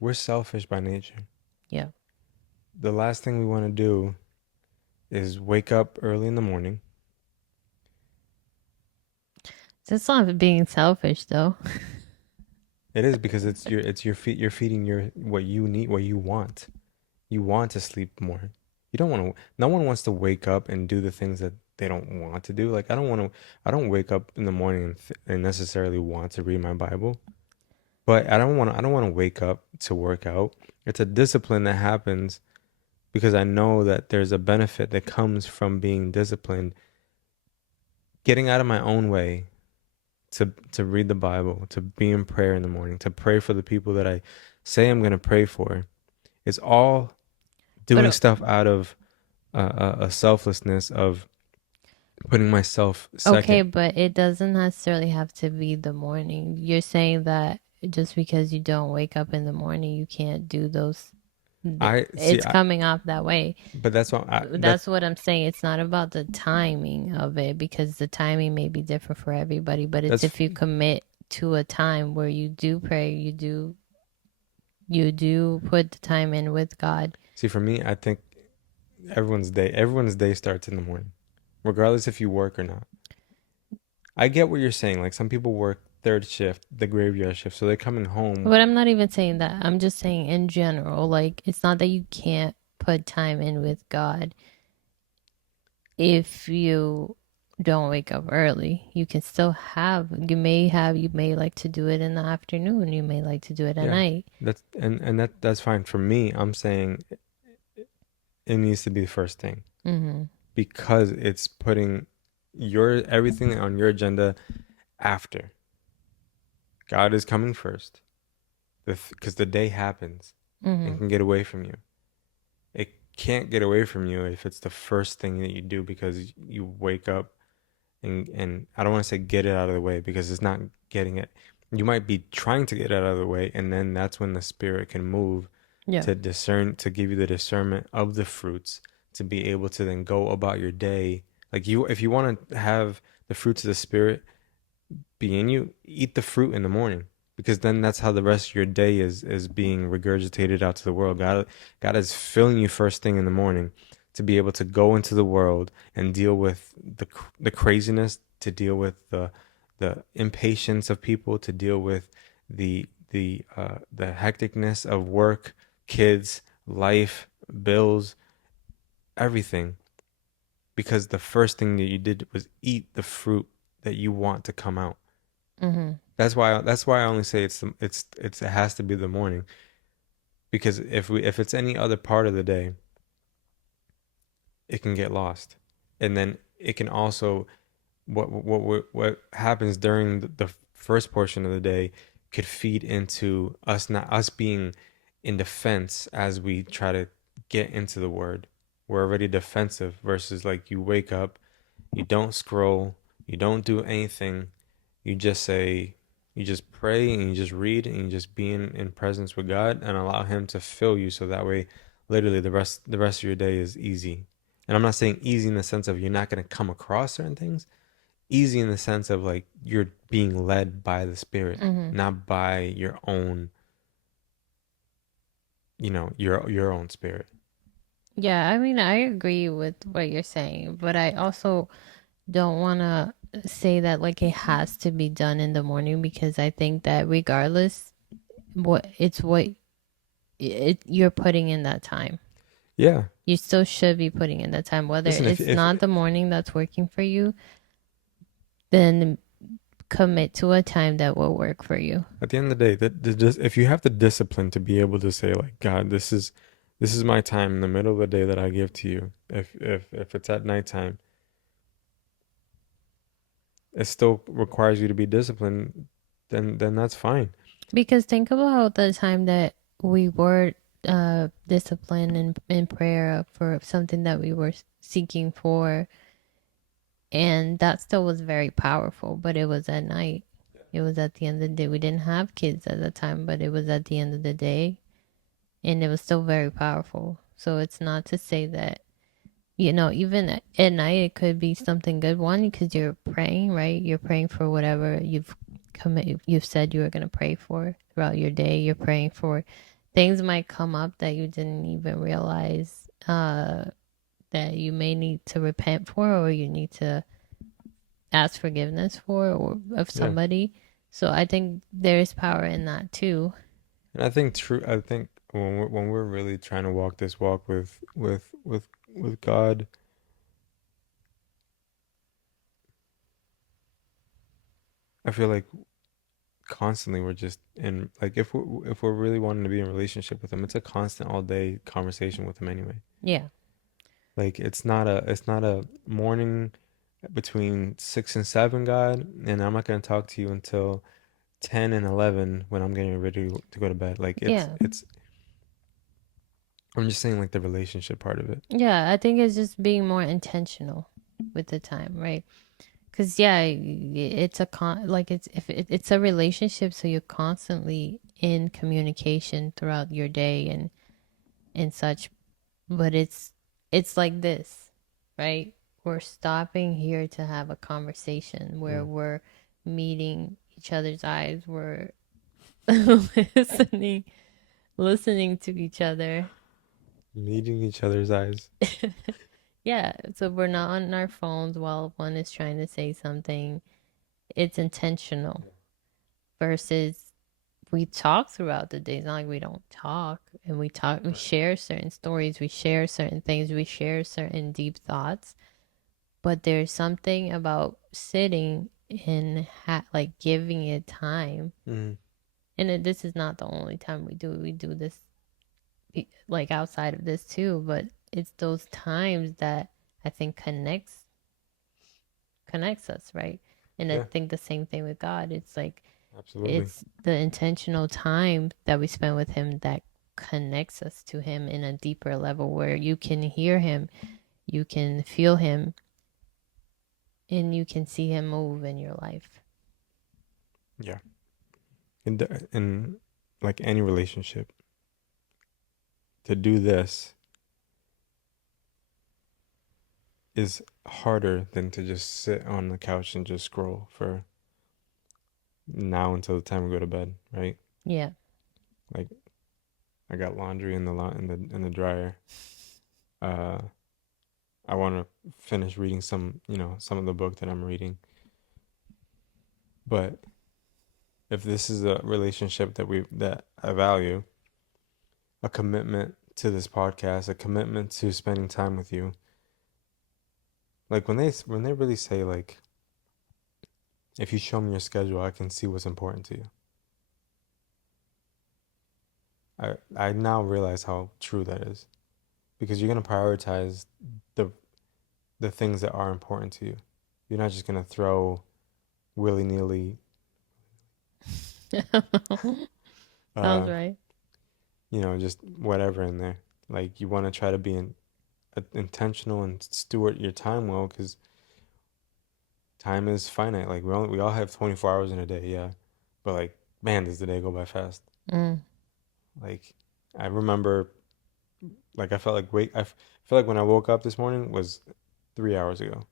we're selfish by nature. Yeah. The last thing we want to do is wake up early in the morning. It's not being selfish though. It is because it's your feet. You're feeding your what you need, what you want. You want to sleep more. You don't want to. No one wants to wake up and do the things that they don't want to do. Like I don't want to. I don't wake up in the morning and necessarily want to read my Bible. But I don't want to. I don't want to wake up to work out. It's a discipline that happens because I know that there's a benefit that comes from being disciplined, getting out of my own way to read the Bible, to be in prayer in the morning, to pray for the people that I say I'm going to pray for. It's all But doing stuff out of a selflessness of putting myself okay, second. but it doesn't necessarily have to be the morning. You're saying that just because you don't wake up in the morning, you can't do those. I see. It's coming off that way. But that's what That's what I'm saying. It's not about the timing of it because the timing may be different for everybody, but it's that's if you commit to a time where you do pray, you do put the time in with God. see for me. I think everyone's day starts in the morning, regardless if you work or not. I get what you're saying. Like some people work third shift, the graveyard shift, so they're coming home. But I'm not even saying that. I'm just saying in general, like it's not that you can't put time in with God if you don't wake up early. You can still you may like to do it in the afternoon, you may like to do it at Yeah, night. that's fine for me. I'm saying it needs to be the first thing Mm-hmm. because it's putting your everything on your agenda after. God is coming first. Because the day happens Mm-hmm. and can get away from you. It can't get away from you if it's the first thing that you do because you wake up and I don't want to say get it out of the way because it's not getting it. You might be trying to get it out of the way and then that's when the spirit can move Yeah. to discern to give you the discernment of the fruits to be able to then go about your day. Like you if you want to have the fruits of the spirit be in you, eat the fruit in the morning because then that's how the rest of your day is being regurgitated out to the world. God is filling you first thing in the morning to be able to go into the world and deal with the craziness, to deal with the impatience of people, to deal with the hecticness of work, kids, life, bills, everything. Because the first thing that you did was eat the fruit that you want to come out. Mm-hmm. That's why I only say it has to be the morning because if it's any other part of the day, it can get lost, and then it can also what happens during the first portion of the day could feed into us being in defense as we try to get into the word. We're already defensive versus like you wake up, you don't scroll, you don't do anything, you just say you just pray and you just read and you just be in presence with God and allow him to fill you so that way literally the rest of your day is easy. And I'm not saying easy in the sense of you're not going to come across certain things. Easy in the sense of like you're being led by the spirit, Mm-hmm. not by your own, your own spirit. Yeah, I mean, I agree with what you're saying, but I also don't want to say that like it has to be done in the morning because I think that regardless what you're putting in that time. Yeah. You still should be putting in that time whether Listen, if it's if not the morning that's working for you, then commit to a time that will work for you. at the end of the day, if you have the discipline to be able to say like, God, this is my time in the middle of the day that I give to you. If it's at nighttime, it still requires you to be disciplined. Then that's fine. Because think about the time that we were disciplined in prayer for something that we were seeking for, and that still was very powerful, but it was at night. It was at the end of the day. We didn't have kids at the time, but it was at the end of the day, and it was still very powerful. So it's not to say that, even at night, it could be something good. One, because you're praying, right? You're praying for whatever you've said you were going to pray for throughout your day. You're praying for things might come up that you didn't even realize that you may need to repent for, or you need to ask forgiveness for, or of Yeah. somebody. So I think there is power in that too. And I think when we're really trying to walk this walk with God, I feel like constantly we're just in, like, if we're really wanting to be in a relationship with him, it's a constant all day conversation with him anyway. Yeah. Like it's not a morning between 6 and 7, God, and I'm not gonna talk to you until 10 and 11 when I'm getting ready to go to bed. Like Yeah. it's I'm just saying, like, the relationship part of it. Yeah. I think it's just being more intentional with the time, right? Because yeah, it's a like it's if it's a relationship, so you're constantly in communication throughout your day and such. But it's like this, right? We're stopping here to have a conversation where Mm. we're meeting each other's eyes. We're listening, listening to each other. Meeting each other's eyes. Yeah, so we're not on our phones while one is trying to say something. It's intentional versus we talk throughout the day. It's not like we don't talk, and we talk, we share certain stories, we share certain things, we share certain deep thoughts. But there's something about sitting and like giving it time. Mm. And this is not the only time we do it. We do this like outside of this too, but it's those times that I think connects us, right? And I Yeah, think the same thing with God. It's like absolutely. it's the intentional time that we spend with him that connects us to him in a deeper level where you can hear him, you can feel him, and you can see him move in your life. Yeah. In like any relationship, to do this is harder than to just sit on the couch and just scroll for now until the time we go to bed, right? Yeah. Like, I got laundry in in the dryer. Uh, I want to finish reading some of the book that I'm reading. But if this is a relationship that I value, a commitment to this podcast, a commitment to spending time with you, like when they really say, like, if you show me your schedule, I can see what's important to you. I now realize how true that is, because you're gonna prioritize the the things that are important to you. You're not just gonna throw willy nilly, Sounds uh, right. just whatever in there. Like, you want to try to be intentional and steward your time well, because time is finite. Like, we all have 24 hours in a day, yeah, but, like, man, does the day go by fast. Mm. Like, I remember, like, I felt like when I woke up this morning was 3 hours ago.